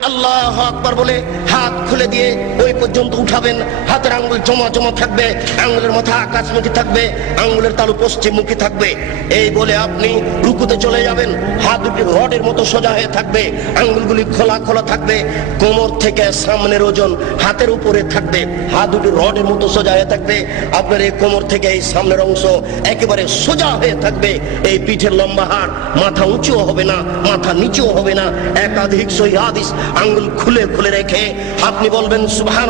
আল্লাহ আকবার বলে হাত খুলে দিয়ে ওই পর্যন্ত উঠাবেন। হাতের আঙ্গুল জমা জমা থাকবে আঙ্গুলের মাথা আকাশমুখী থাকবে আঙ্গুলের তালু পশ্চিমমুখী থাকবে। এই বলে আপনি রুকুতে চলে যাবেন, হাত দুটি রডের মতো সোজা হয়ে থাকবে আঙ্গুলগুলি খোলা খোলা থাকবে, কোমর থেকে সামনের ওজন হাতের উপরে থাকবে, হাত দুটি রডের মতো সোজা হয়ে থাকবে, আপনার এই কোমর থেকে এই সামনের অংশ একেবারে সোজা হয়ে থাকবে, এই পিঠের লম্বা হাড় মাথা উঁচুও হবে না, মাথা নিচুও হবে না, একাধিক সহি হাদিস আঙ্গুল খুলে খুলে রেখে আপনি বলবেন সুবহান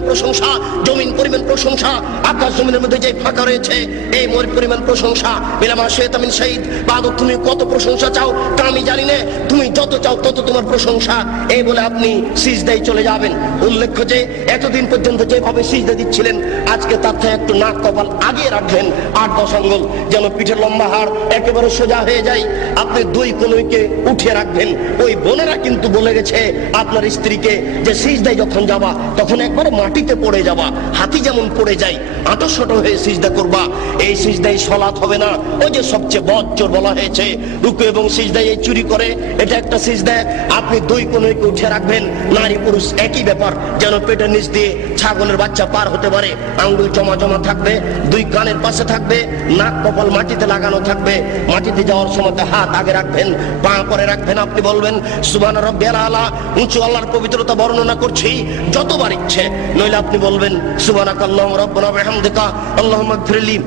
পরিমাণ প্রশংসা, জমিন পরিমাণ প্রশংসা, আকাশ জমিনের মধ্যে যে ফাঁকা রয়েছে, এই মোর পরিমাণ প্রশংসা। বিলামা শেত আমিন শহীদ বাদু তুমি কত প্রশংসা চাও তা আমি জানি না, তুমি যত চাও তত তোমার প্রশংসা। এই বলে আপনি সিজদায় চলে যাবেন। উল্লেখ্য যে, এতদিন পর্যন্ত যেভাবে সিজদা দিচ্ছিলেন, আজকে তার থেকে একটু নাক কপাল আগে রাখবেন আট দশ আঙ্গুল। যেন পিঠের লম্বা হাড় একেবারে সোজা হয়ে যায়। আপনি দুই কনুইকে উঠিয়ে রাখবেন। ওই বোনেরা কিন্তু বলে গেছে, আপনার স্ত্রীকে যে সিজদায় যখন যাবা, তখন একবার একবারে মাটিতে পড়ে যাবা, হাতি যেমন পড়ে যায় আটো শটো হয়ে সিজদা করবা। এই সিজদায় সলাৎ হবে না। ওই যে সবচেয়ে বজ্জর বলা হয়েছে, রুকু এবং সিজদায় এই চুরি করে, এটা একটা সিজদায় আপনি দুই কনুইকে উঠে রাখবেন, নারী পুরুষ একই ব্যাপার, যেন পেটের নিচ দিয়ে ছাগলের বাচ্চা পার হতে পারে। আঙ্গুল জমা জমা থাকবে, দুই কানের পাশে থাকবে, নাক কপাল মাটিতে লাগানো থাকবে। মাটিতে যাওয়ার সময় হাত আগে রাখবেন, পা পরে রাখবেন, আপনি বলবেন সুবান রব্বিয়াল আলা উঁচু আল্লাহর পবিত্রতা বর্ণনা করছি, যতবার ইচ্ছে নইলে আপনি বলবেন সুবানাকাল্লাহ রাব্বানা ওয়া বিহামদিকা আল্লাহুম্মা গফিরলি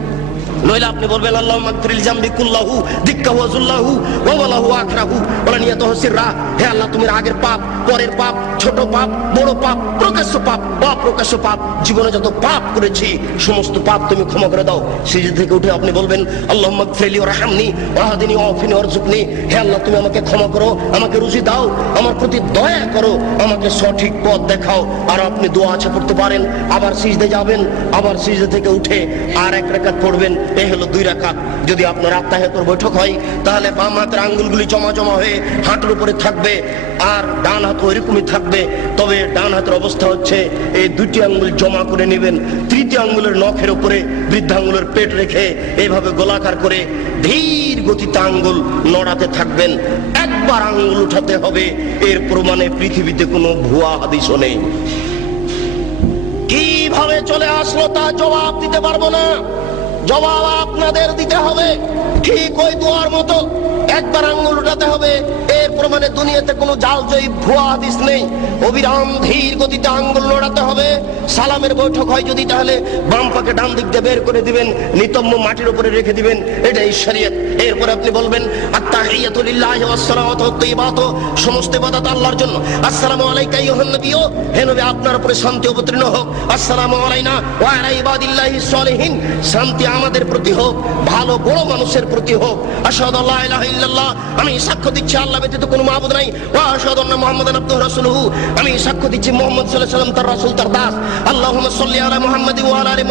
নইলে আপনি বলবেন আল্লাহ মাগফিরিল জামবি কুল্লাহু দিক্কা ওয়াজুল্লাহু ওয়া ওয়ালাহু আখরাহু। ওয়া নিয়াতুহু সিররা, হে আল্লাহ, তুমি আগের পাপ, পরের পাপ, ছোট পাপ, বড় পাপ, প্রকাশ্য পাপ, অপ্রকাশ্য পাপ, জীবনে যত পাপ করেছি, সমস্ত পাপ তুমি ক্ষমা করে দাও। সিজদা থেকে উঠে আপনি বলবেন আল্লাহ মাগফিরলি ওয়া রাহমনি ওয়া হাদিনি ওয়া আফিনি ওয়ারজুকনি হে আল্লাহ, তুমি আমাকে ক্ষমা করো, আমাকে রুজি দাও, আমার প্রতি দয়া করো, আমাকে সঠিক পথ দেখাও। আর আপনি দোয়া আছে পড়তে পারেন, আবার সিজদে যাবেন, আবার সিজদে থেকে উঠে আর এক রাকাত পড়বেন। এই হলো দুই রাকাত। যদি আপনার আত্মাহেতর বৈঠক হয়, তাহলে বাম হাতের আঙ্গুলগুলি জমা জমা হয়ে হাঁটুর উপরে থাকবে আর ডান হাত ওইরকমই থাকবে। তবে ডান হাতের অবস্থা হচ্ছে, এই দুটি আঙ্গুল জমা করে নেবেন। তৃতীয় আঙ্গুলের নখের উপরে বৃদ্ধাঙ্গুলের পেট রেখে এইভাবে গোলাকার করে ধীর গতিতে আঙ্গুল নড়াতে থাকবেন। একবার আঙ্গুল উঠাতে হবে, এর প্রমাণে পৃথিবীতে কোনো ভুয়া হাদিসও নেই। কীভাবে চলে আসলো তা জবাব দিতে পারব না। জবাব আপনাদের দিতে হবে। ঠিক ওই দোয়ার মতো একবার আঙুল উঠাতে হবে। প্রমাণে দুনিয়াতে কোনো জাল জয়ী ভুয়া হাদিস নেই। অবিরাম ধীর গতিতে আঙ্গুল নড়াতে হবে। সালামের বৈঠক হয় যদি তাহলে বাম পাকে ডান দিক দিয়ে বের করে দিবেন, নিতম্ব মাটির উপরে রেখে দিবেন, এটাই শরীয়ত। এরপরে আপনি বলবেন, আত্তাহিয়াতু লিল্লাহি ওয়াস সালাওয়াতু ওয়াত তাইয়্যিবাতু সমস্ত ইবাদত আল্লাহর জন্য। আসসালামু আলাইকা আইয়ুহান নবিয়্যু। হে নবী, আপনার উপরে শান্তি অবতীর্ণ হোক। আসসালামু আলাইনা ওয়া আলা ইবাদিল্লাহিস সলিহিন। শান্তি আমাদের প্রতি হোক। ভালো, বড় মানুষের প্রতি হোক। আশহাদু আল্লা ইলাহা ইল্লাল্লাহ। আমি সাক্ষ্য দিচ্ছি, আল্লাহ ব্যতীত কোনো মাবুদ নাই। ওয়া মুহাম্মাদান রাসূলুহু। আমি সাক্ষ্য দিচ্ছি, মুহাম্মদ সাল্লাল্লাহু আলাইহি সাল্লাম তার রাসূল, তার দাস। আল্লাহুম্মা সাল্লি আলা মুহাম্মাদ ওয়া আলা আলি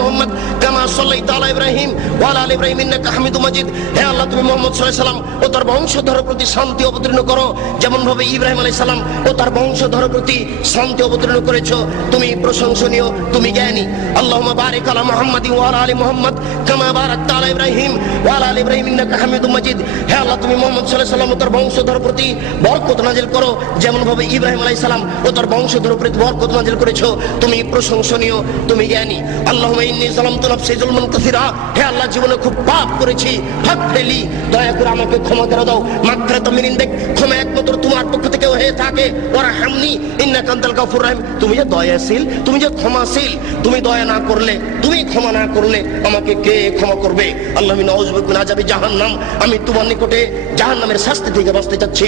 কামা সাল্লাইতা আলা ইব্রাহিম ওয়া আলা আলি ইব্রাহিম, ইন্নাকা মাজিদ। হে আল্লাহ, তুমি মুহাম্মদ সাল্লাল্লাহু আলাইহি ও তার বংশধরের প্রতি শান্তি অবতীর্ণ করো। যেমন ভাবে ইব্রাহিম আলাইহিস সালাম ও তার বংশধরের প্রতি শান্তি অবতীর্ণ করেছ, তুমি প্রশংসনীয়, তুমি জ্ঞানী। আল্লাহুম্মা বারিক আলা মুহাম্মাদ ওয়া আলা আলি মুহাম্মদ, কামা বারাকতা আলা ইব্রাহিম ওয়া আলা আলি ইব্রাহিম, ইন্নাকা মাজিদ। হে আল্লাহ, তুমি মুহাম্মদ সাল্লাল্লাহু আলাইহি সাল্লাম ও তার বংশধর প্রতি বরকত নাজিল করো। যেমন ভাবে ইব্রাহিম আলাইহিস সালাম ও তার বংশধর প্রতি বরকত নাজিল করেছ, তুমি প্রশংসনীয়, তুমি জ্ঞানী। আল্লাহুম্মা ইন্নী যালামতু নাফসি যুলমান কাসীরা। হে আল্লাহ, জীবনে খুব পাপ করেছি। ভাগ ফেলি দয়া করে আমাকে ক্ষমা করে দাও। মাগফিরাত মিন ইনদিক, ক্ষমা একমাত্র তোমার পক্ষ থেকে হয়ে থাকে। ওরা হামনি ইন্নাকা আনতাল গাফুর রহিম। তুমি যে দয়াশীল, তুমি যে ক্ষমাশীল, তুমি দয়া না করলে, তুমি ক্ষমা না করলে আমাকে কে ক্ষমা করবে? আল্লাহ মিন আউযু বিকা মিন আযাবি জাহান্নাম। আমি তোমার নিকটে জাহান্নামের শাস্তি থেকে বাঁচতে চাচ্ছি।